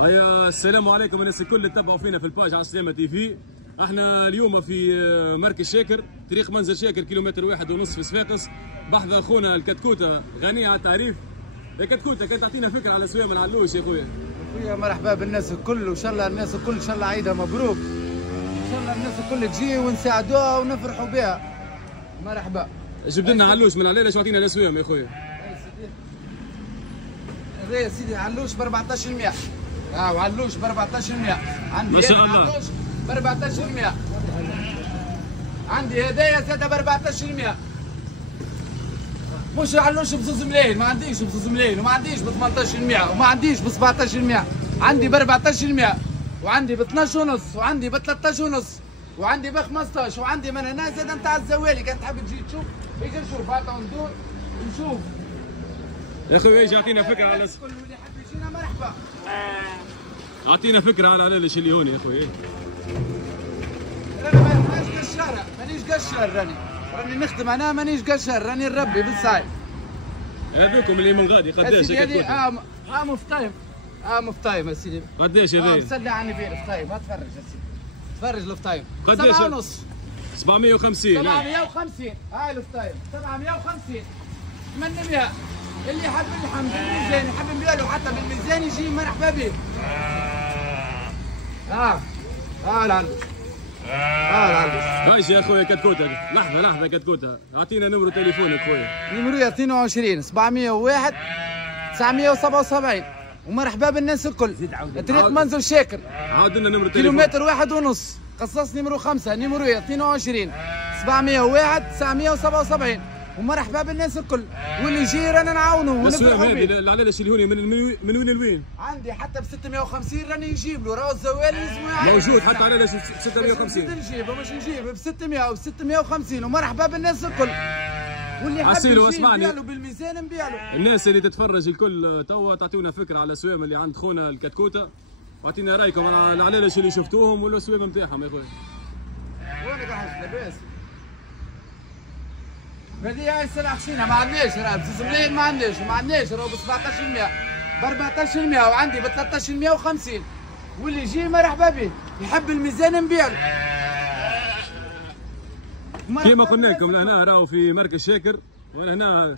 هيا السلام عليكم الناس الكل اللي تتبعوا فينا في الباج على سلامة تي في. احنا اليوم في مركز شاكر، طريق منزل شاكر، كيلومتر 1.5 في صفاقس. بحث اخونا الكتكوته غنيه على التعريف. يا كتكوته كان تعطينا فكره على سويم العلوش يا خويا. خويا مرحبا بالناس الكل، وان شاء الله الناس الكل ان شاء الله عيدها مبروك. ان شاء الله الناس الكل تجي ونساعدوها ونفرحوا بها. مرحبا. جبد لنا علوش من عليله، شو عطينا لسويم يا خويا؟ هذا يا سيدي علوش ب 1400. وعلوش ب 1400. عندي ما شاء الله علوش ب 1400. عندي هدايا زاده ب 1400. مش علوش بزوز ملايين، ما عنديش بزوز ملايين، وما عنديش ب 1800، وما عنديش ب 1700. عندي ب 1400، وعندي ب 12 ونص، وعندي ب 13 ونص، وعندي ب 15، وعندي من هنا زاد نتاع الزوالي. كان تحب تجي تشوف، اجي نشوف، هاتوا ندور نشوف. يا خويا اجي اعطينا فكره على كل اللي حب يجينا مرحبا. اعطينا فكره على علالش اللي هوني يا خويا. انا مانيش قشار، مانيش قشار، راني نخدم، انا مانيش قشار، راني نربي بالصايف. هذوكم اللي من غادي قداش يا كتكوته؟ مفطايم. مفطايم يا سيدي. قداش هذايا؟ مسلي عني فيه الفطايم، تفرج يا سيدي. تفرج الفطايم. قداش؟ 7 ونص. 750. 750. هاي الفطايم 750. 800. اللي يحب اللحم بالميزان، يحب نبيع له حتى بالميزان يجي مرحبا به. العلوش. باش يا خويا كتكوته، لحظه كتكوته، اعطينا نمرو تليفونك خويا. نمرو 22 701 977. ومرحبا بالناس الكل. طريق منزل شاكر. عاود لنا نمرو تليفون. كيلومتر 1.5. قصص نمرو 5. نمرو 22 701 977. ومرحبا بالناس الكل، واللي يجي رانا نعاونوا ونفرحوا بيه. بيه. العلالش اللي هوني من وين لوين؟ عندي حتى ب 650 راني نجيب له، راهو الزوالي اسمه موجود حتى علالش 650. نجيبه، مش نجيب ب 600 و 650. ومرحبا بالناس الكل، واللي حاب يجي نبيع له بالميزان نبيع له. الناس اللي تتفرج الكل توا تعطيونا فكره على السوام اللي عند خونا الكتكوته، واعطينا رايكم على العلالش اللي شفتوهم ولا السوام نتاعهم يا خويا. وينك راح لاباس؟ هذه هاي السلعة خشينة، ما عندناش، راه بزوز ملايين ما عندناش، راهو ب 1700 ب 1400، وعندي ب 1350. واللي يجي مرحبا به، يحب الميزان نبيع له. كيما قلنا لكم لهنا راهو في مركز شاكر، وهنا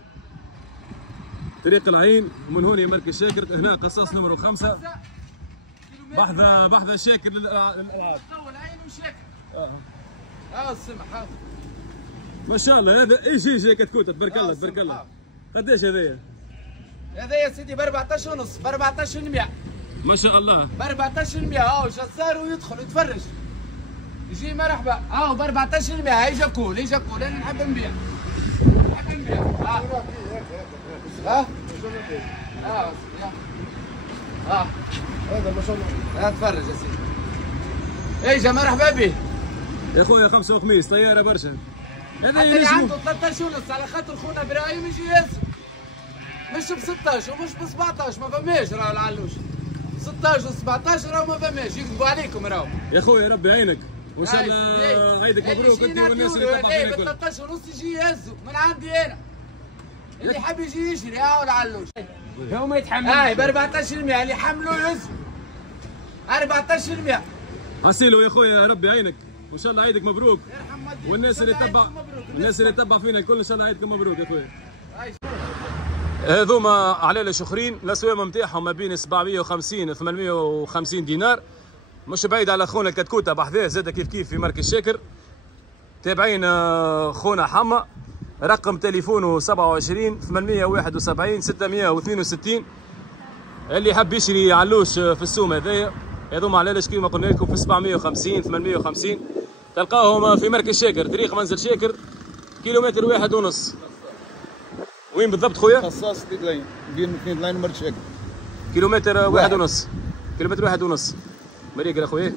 طريق العين، ومن هنا مركز شاكر، هنا قصاص نمرو 5. بحث شاكر للالعاب. العين وشاكر. السمح. ما شاء الله. هذا ايش كتكوته؟ تبارك الله تبارك الله. قداش هذايا؟ هذا يا سيدي ب 14 ونص، ب 1400. ما شاء الله. ب 1400. جزار ويدخل ويتفرج. يجي مرحبا. ب 1400. يجي كول انا نحب نبيع. هذا ما شاء الله. تفرج يا سيدي. اجا مرحبا به. يا خويا خمسة وخميس طيارة برشا. هذا اللي عنده 13 ونص على خاطر خونا ابراهيم يجي يهز. مش ب 16 ومش ب 17، ما فماش راهو العلوش. 16 و 17 راهو ما فماش، يكذبوا عليكم راهو. يا خويا ربي يعينك، وان شاء الله عيدك مبروك انت والناس اللي تبع فينا الكل. 13 ونص يجي يهزوا من عندي انا. اللي يحب يجي يشري العلوش. هو ما يتحمل. ب 1400 اللي يحملوا يهزوا. 1400. حسيلو يا خويا ربي يعينك، وان شاء الله عيدك مبروك. والناس اللي تتبع فينا الكل ان شاء الله عيدكم مبروك يا خويا. هذوما علالش اخرين الاسوام نتاعهم ما بين 750 و 850 دينار، مش بعيد على خونا الكتكوته بحذاه زاد كيف في مركز شاكر. تابعين خونا حما، رقم تليفونه 27 871 662. اللي حب يشري علوش في السوم هذايا، هذوما علالش كيما قلنا لكم في 750 850. تلقاهم في مركز شاكر، طريق منزل شاكر، كيلومتر 1.5. وين بالضبط خويا؟ قصاص لاين بين 2 لاين ومركز شاكر. كيلومتر 1.5. كيلومتر 1.5. مريق يا خويا.